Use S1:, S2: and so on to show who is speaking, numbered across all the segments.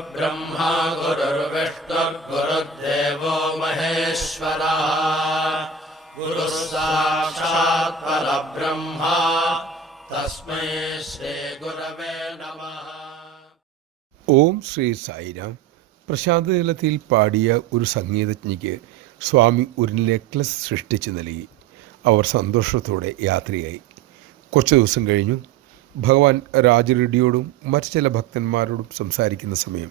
S1: गुरुर्ब्रह्मा गुरुर्विष्णुर्गुरुर्देवो महेश्वरः। गुरुः परब्रह्मा। तस्मै श्रीगुरवे नमः।
S2: ഓം ശ്രീ സായിരാം. പ്രശാന്തജലത്തിൽ പാടിയ ഒരു സംഗീതജ്ഞയ്ക്ക് സ്വാമി ഒരു നെക്ലസ് സൃഷ്ടിച്ചു നൽകി. അവർ സന്തോഷത്തോടെ യാത്രയായി. കുറച്ച് ദിവസം കഴിഞ്ഞു. ഭഗവാൻ രാജറെഡ്ഡിയോടും മറ്റു ചില ഭക്തന്മാരോടും സംസാരിക്കുന്ന സമയം.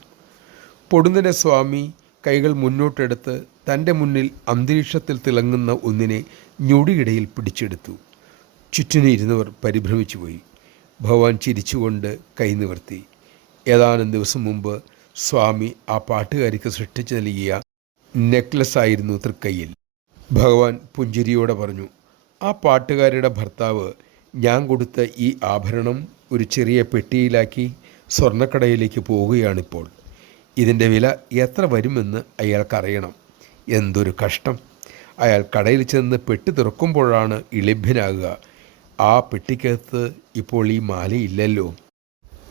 S2: പൊടുന്നനെ സ്വാമി കൈകൾ മുന്നോട്ടെടുത്ത് തന്റെ മുന്നിൽ അന്തരീക്ഷത്തിൽ തിളങ്ങുന്ന ഒന്നിനെ ഞൊടിയിടയിൽ പിടിച്ചെടുത്തു. ചുറ്റിനിരുന്നവർ പരിഭ്രമിച്ചുപോയി ഭഗവാൻ ചിരിച്ചുകൊണ്ട് കൈ നിവർത്തി. ഏതാനും ദിവസം മുമ്പ് സ്വാമി ആ പാട്ടുകാരിക്ക് സൃഷ്ടിച്ചു നൽകിയ നെക്ലസ് ആയിരുന്നു തൃക്കൈയിൽ ഭഗവാൻ പുഞ്ചിരിയോടെ പറഞ്ഞു ആ പാട്ടുകാരിയുടെ ഭർത്താവ് ഞാൻ കൊടുത്ത ഈ ആഭരണം ഒരു ചെറിയ പെട്ടിയിലാക്കി സ്വർണക്കടയിലേക്ക് പോവുകയാണിപ്പോൾ ഇതിന്റെ വില എത്ര വരുമെന്ന് അയാൾക്കറിയണം. എന്തൊരു കഷ്ടം. അയാൾ കടയിൽ ചെന്ന് പെട്ടി തുറക്കുമ്പോഴാണ് ഇളിഭ്യനാകുക. ആ പെട്ടിക്കകത്ത് ഇപ്പോൾ ഈ മാലയില്ലല്ലോ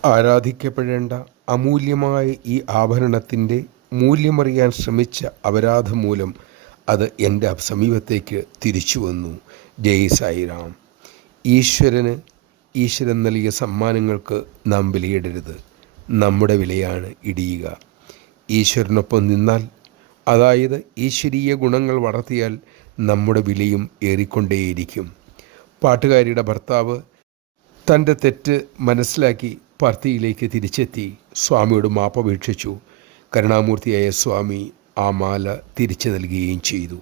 S2: ആരാധിക്കപ്പെടേണ്ട അമൂല്യമായ ഈ ആഭരണത്തിന്റെ മൂല്യമറിയാൻ ശ്രമിച്ച അപരാധം മൂലം അത് എന്റെ സമീപത്തേക്ക് തിരിച്ചു വന്നു. ജയ് സായിറാം. ഈശ്വരന് ഈശ്വരൻ നൽകിയ സമ്മാനങ്ങൾക്ക് നാം വിലയിടരുത്. നമ്മുടെ വിലയാണ് ഇടിയുക. ഈശ്വരനൊപ്പം നിന്നാൽ അതായത് ഈശ്വരീയ ഗുണങ്ങൾ വളർത്തിയാൽ നമ്മുടെ വിലയും ഏറിക്കൊണ്ടേയിരിക്കും. പാട്ടുകാരിയുടെ ഭർത്താവ് തന്റെ തെറ്റ് മനസ്സിലാക്കി പർത്തിയിലേക്ക് തിരിച്ചെത്തി സ്വാമിയോട് മാപ്പപേക്ഷിച്ചു. കരുണാമൂർത്തിയായ സ്വാമി ആ മാല തിരിച്ചു നൽകുകയും ചെയ്തു.